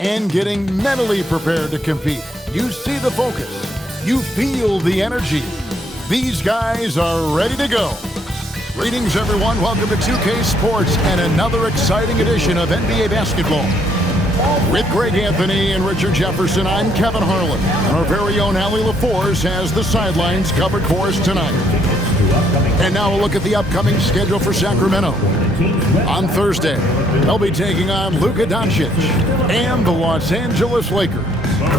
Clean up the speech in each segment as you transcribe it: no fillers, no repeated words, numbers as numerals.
and getting mentally prepared to compete. You see the focus. You feel the energy. These guys are ready to go. Greetings, everyone. Welcome to 2K Sports and another exciting edition of NBA basketball. With Greg Anthony and Richard Jefferson, I'm Kevin Harlan. And our very own Allie LaForce has the sidelines covered for us tonight. And now a look at the upcoming schedule for Sacramento. On Thursday, they'll be taking on Luka Doncic and the Los Angeles Lakers.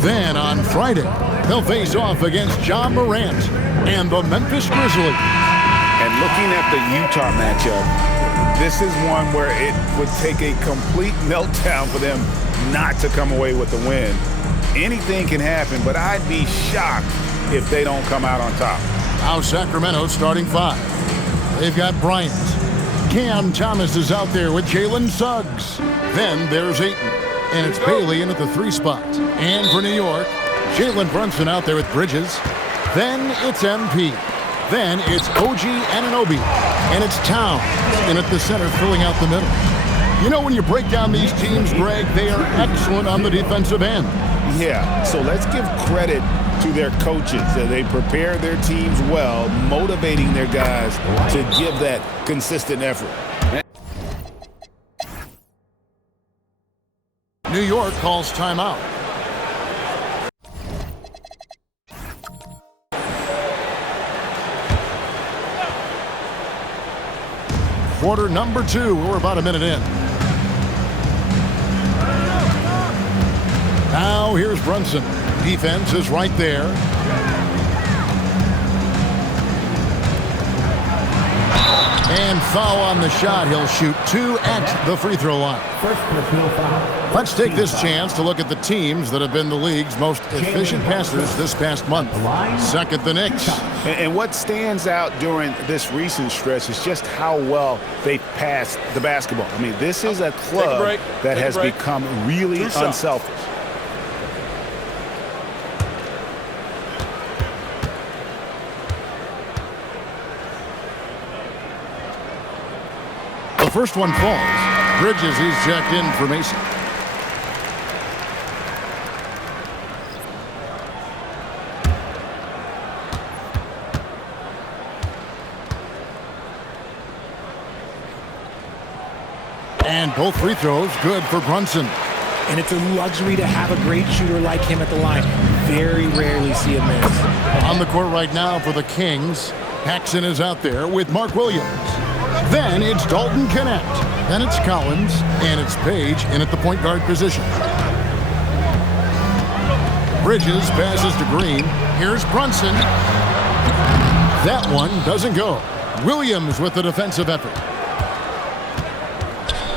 Then on Friday, they'll face off against Ja Morant and the Memphis Grizzlies. And looking at the Utah matchup, this is one where it would take a complete meltdown for them not to come away with the win. Anything can happen, but I'd be shocked if they don't come out on top. Now Sacramento's starting five. They've got Bryant. Cam Thomas is out there with Jalen Suggs. Then there's Ayton, and it's Bailey in at the 3 spot. And for New York, Jalen Brunson out there with Bridges. Then it's MP. Then it's OG Anunoby, and it's Towns in at the center, filling out the middle. You know, when you break down these teams, Greg, they are excellent on the defensive end. Yeah, so let's give credit to their coaches. They prepare their teams well, motivating their guys to give that consistent effort. New York calls timeout. Quarter number 2. We're about a minute in. Now here's Brunson. Defense is right there. And foul on the shot. He'll shoot 2 at the free throw line. Let's take this chance to look at the teams that have been the league's most efficient passers this past month. Second, the Knicks. And what stands out during this recent stretch is just how well they passed the basketball. I mean, this is a club that has become really unselfish. The first one falls. Bridges is checked in for Mason. And both free throws good for Brunson. And it's a luxury to have a great shooter like him at the line. Very rarely see him miss. On the court right now for the Kings, Paxson is out there with Mark Williams. Then it's Dalton Connect. Then it's Collins, and it's Page in at the point guard position. Bridges passes to Green. Here's Brunson. That one doesn't go. Williams with the defensive effort.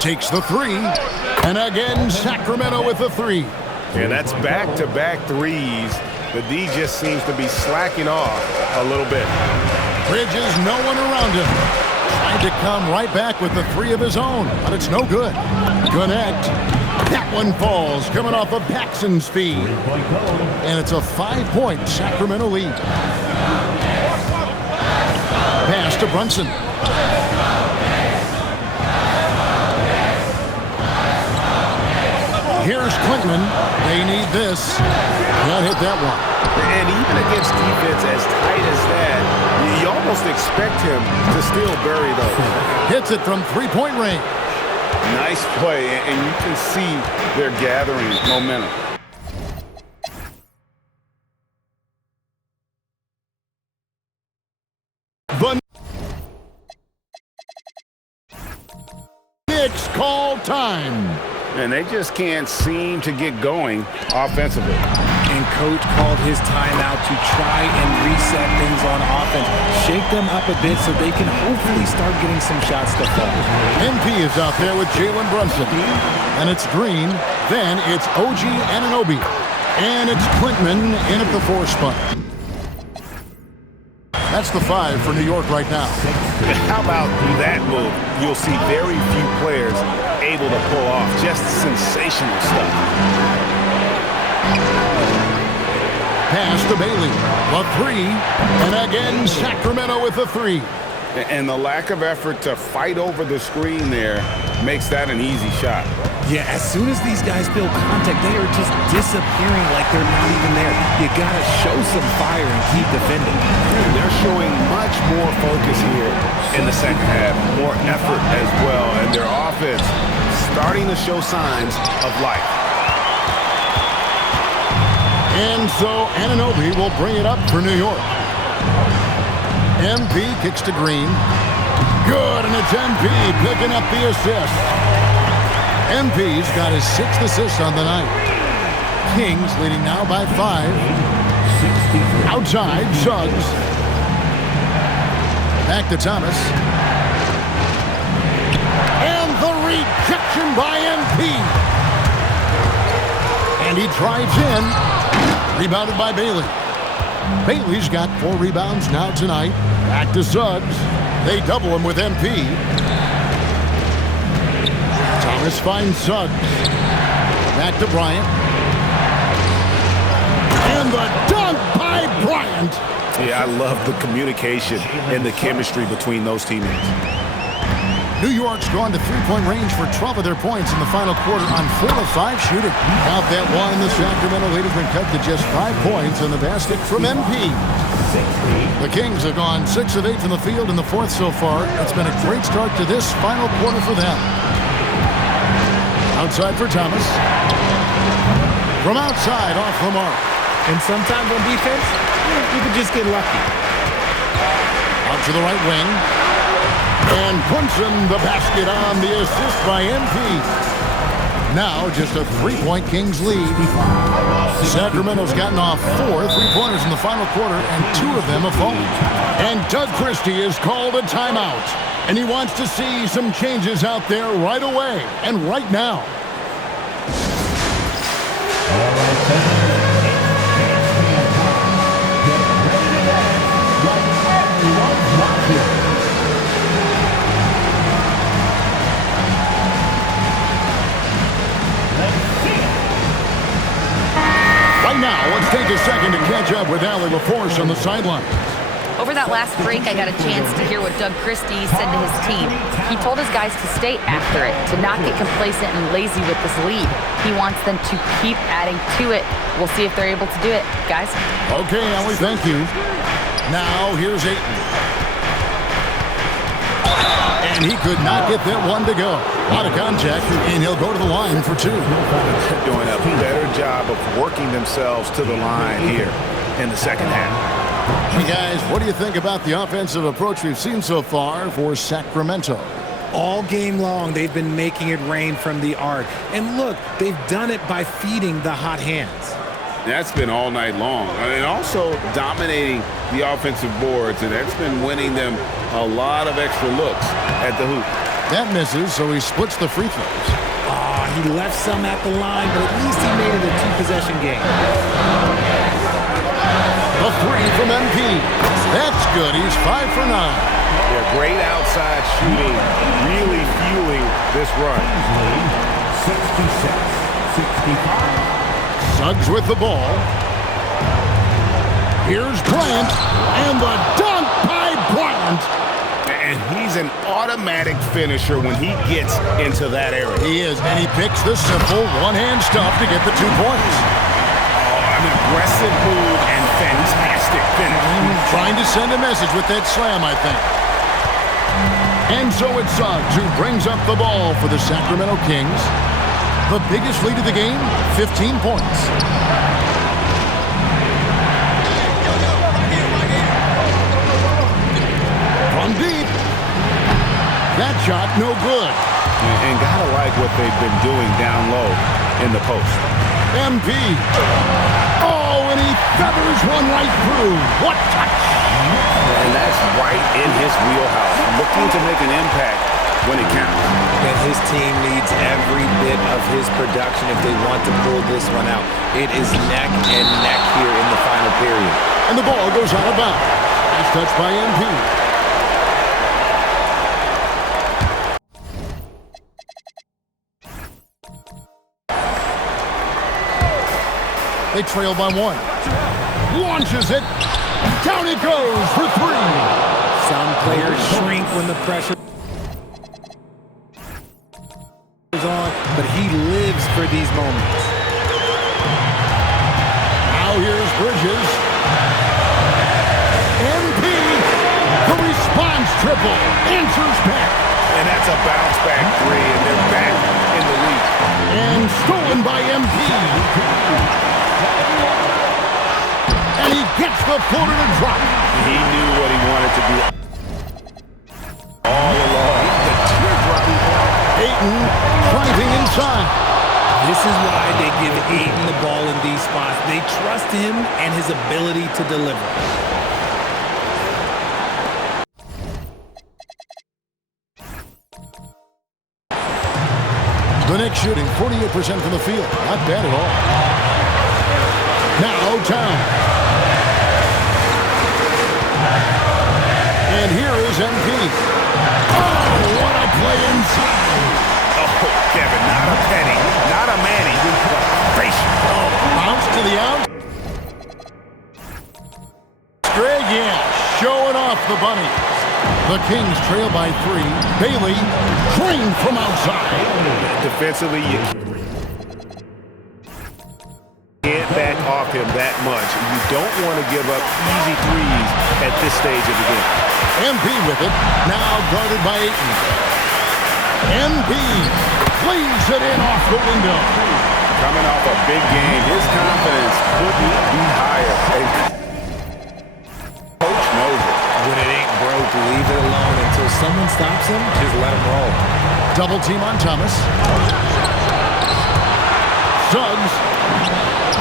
Takes the 3. And again, Sacramento with the 3. And that's back-to-back threes. The D just seems to be slacking off a little bit. Bridges, no one around him. Tried to come right back with the 3 of his own, but it's no good. Connect. That one falls, coming off of Paxson's feed. And it's a 5-point Sacramento lead. Pass to Brunson. Here's Quintman. They need this. Can't hit that one. And even against defense as tight as that, you almost expect him to still bury those. Hits it from 3-point range. Nice play, and you can see they're gathering momentum. The Knicks call time. And they just can't seem to get going offensively. And coach called his timeout to try and reset things on offense. Shake them up a bit so they can hopefully start getting some shots to fall. MP is out there with Jalen Brunson. And it's Green. Then it's OG Anunoby. And it's Quintman in at the 4 spot. That's the 5 for New York right now. How about that move? You'll see very few players able to pull off just sensational stuff. Pass to Bailey. The 3. And again, Sacramento with the 3. And the lack of effort to fight over the screen there makes that an easy shot. Yeah, as soon as these guys feel contact, they are just disappearing like they're not even there. You gotta show some fire and keep defending. They're showing much more focus here in the second half, more effort as well, and their offense starting to show signs of life. And so Anunoby will bring it up for New York. MP kicks to Green. Good, and it's MP picking up the assist. MP's got his 6th assist on the night. Kings leading now by 5. Outside, Suggs. Back to Thomas. And the rejection by MP. And he drives in. Rebounded by Bailey. Bailey's got 4 rebounds now tonight. Back to Suggs. They double him with MP. Thomas finds Suggs. Back to Bryant. And the dunk by Bryant. Yeah, I love the communication and the chemistry between those teammates. New York's gone to three-point range for 12 of their points in the final quarter on 4 of 5 shooting. Out that one, the Sacramento lead has been cut to just 5 points in the basket from MP. The Kings have gone 6 of 8 from the field in the 4th so far. It's been a great start to this final quarter for them. Outside for Thomas. From outside, off the mark. And sometimes on defense, you can just get lucky. Out to the right wing. And Brunson the basket on the assist by MP. Now just a 3-point Kings lead. Sacramento's gotten off 4 3-pointers in the final quarter, and 2 of them have fallen. And Doug Christie has called a timeout. And he wants to see some changes out there right away and right now. Right now, let's take a second to catch up with Allie LaForce on the sideline. Over that last break, I got a chance to hear what Doug Christie said to his team. He told his guys to stay after it, to not get complacent and lazy with this lead. He wants them to keep adding to it. We'll see if they're able to do it, guys. Okay, Allie, thank you. Now, here's Ayton. And he could not get that one to go. A lot of contact, and he'll go to the line for 2. Doing a better job of working themselves to the line here in the second half. Hey, guys, what do you think about the offensive approach we've seen so far for Sacramento? All game long, they've been making it rain from the arc. And look, they've done it by feeding the hot hands. That's been all night long. And also dominating the offensive boards, and that's been winning them a lot of extra looks at the hoop. That misses, so he splits the free throws. He left some at the line, but at least he made it a 2-possession game. A 3 from MP. That's good. He's 5 for 9. Yeah, great outside shooting, really fueling this run. 66-65. Suggs with the ball. Here's Bryant, and the dunk by Bryant. And he's an automatic finisher when he gets into that area. He is, and he picks the simple one-hand stuff to get the 2 points. An aggressive move and fantastic finish. Trying to send a message with that slam, I think. And so it's Suggs who brings up the ball for the Sacramento Kings. The biggest lead of the game, 15 points. From deep. That shot, no good. And gotta like what they've been doing down low in the post. MP. Oh, and he feathers one right through. What touch! And that's right in his wheelhouse. Looking to make an impact when it counts. And his team needs every bit of his production if they want to pull this one out. It is neck and neck here in the final period. And the ball goes out of bounds. Nice touch by MP. They trail by 1. Launches it. Down it goes for 3. Some players shrink when the pressure. on, but he lives for these moments. Now here's Bridges. MP, the response triple, answers back. And that's a bounce back three, and they're back in the lead. And stolen by MP. And he gets the floater to drop. He knew what he wanted to do all along. The teardrop. Ayton driving inside. This is why they give Ayton the ball in these spots. They trust him and his ability to deliver. The Knicks shooting 48% from the field. Not bad at all. Now Town. And here is MP. Oh, what a play inside. Oh, Kevin, not a penny, not a Manny. Bounce to the out. Greg, yeah, showing off the bunny. The Kings trail by 3. Bailey drained from outside. Defensively, you can't back off him that much. You don't want to give up easy threes at this stage of the game. MP with it, now guarded by Ayton. MP leaves it in off the window. Coming off a big game, his confidence couldn't be higher. And coach knows it. When it ain't broke, leave it alone until someone stops him. Just let him roll. Double team on Thomas. Suggs.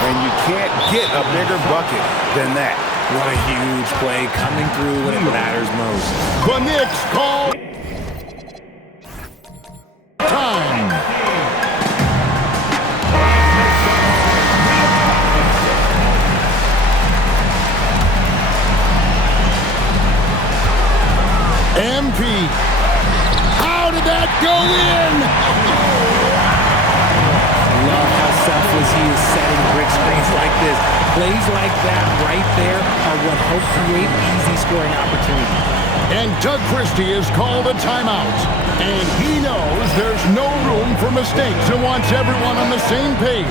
And you can't get a bigger bucket than that. What a huge play coming through when it matters most. The Knicks call time. MP. How did that go in? Love how selfless he is setting brick screens like this. Plays like that right there are what help create easy scoring opportunities. And Doug Christie has called a timeout. And he knows there's no room for mistakes and wants everyone on the same page.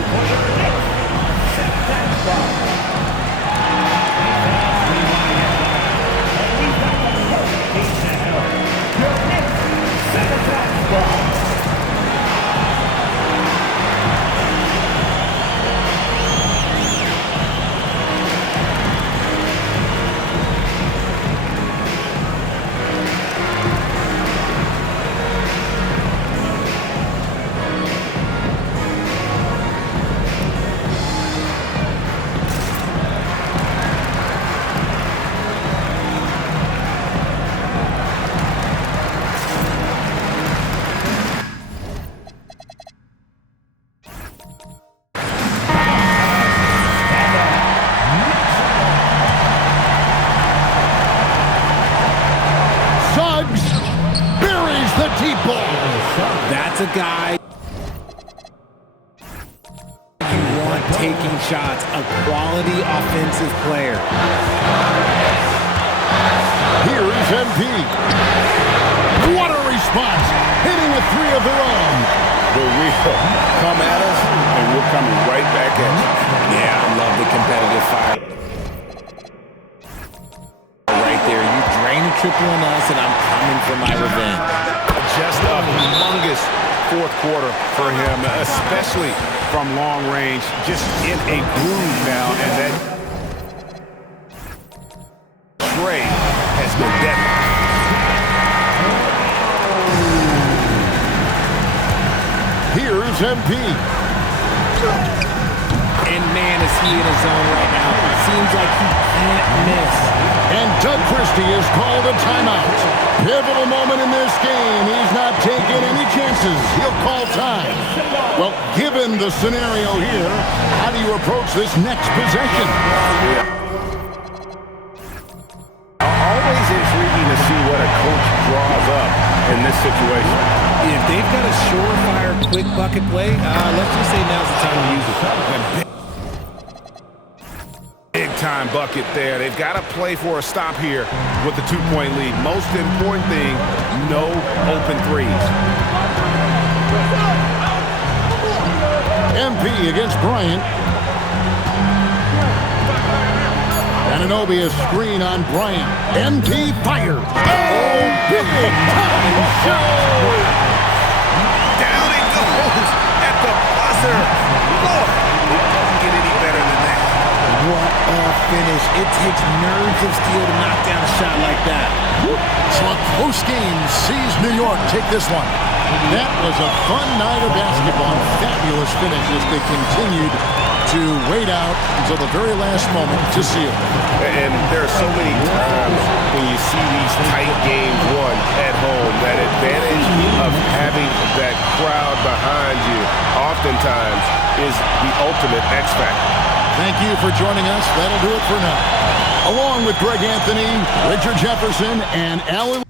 That's a guy you want taking shots, a quality offensive player. Here is MP. What a response, hitting a 3 of their own. The real come at us, and we're coming right back at you. Yeah, I love the competitive fire. Right there, you drain a triple on us, and I'm coming for my revenge. Just a humongous fourth quarter for him, especially from long range. Just in a groove now, and that Trey has been deadly. Here's MP. And man, is he in his zone right now. It seems like he can't miss. And Doug Christie has called a timeout. Pivotal moment in this game. He's not taking any chances. He'll call time. Well, given the scenario here, how do you approach this next possession? Always intriguing to see what a coach draws up in this situation. If they've got a surefire, quick bucket play, let's just say now's the time to use it. Big-time bucket there. They've got to play for a stop here with the 2-point lead. Most important thing, no open threes. MP against Bryant. Anunoby a screen on Bryant. MP fires. Oh, big time shot! Down it goes at the buzzer. Lord, it doesn't get any better than that. What a finish. It takes nerves of steel to knock down a shot like that. So a close game sees New York take this one. That was a fun night of basketball. Fabulous finish as they continued to wait out until the very last moment to seal. And there are so many times when you see these tight games won at home, that advantage of having that crowd behind you oftentimes is the ultimate X factor. Thank you for joining us. That'll do it for now. Along with Greg Anthony, Richard Jefferson, and Alan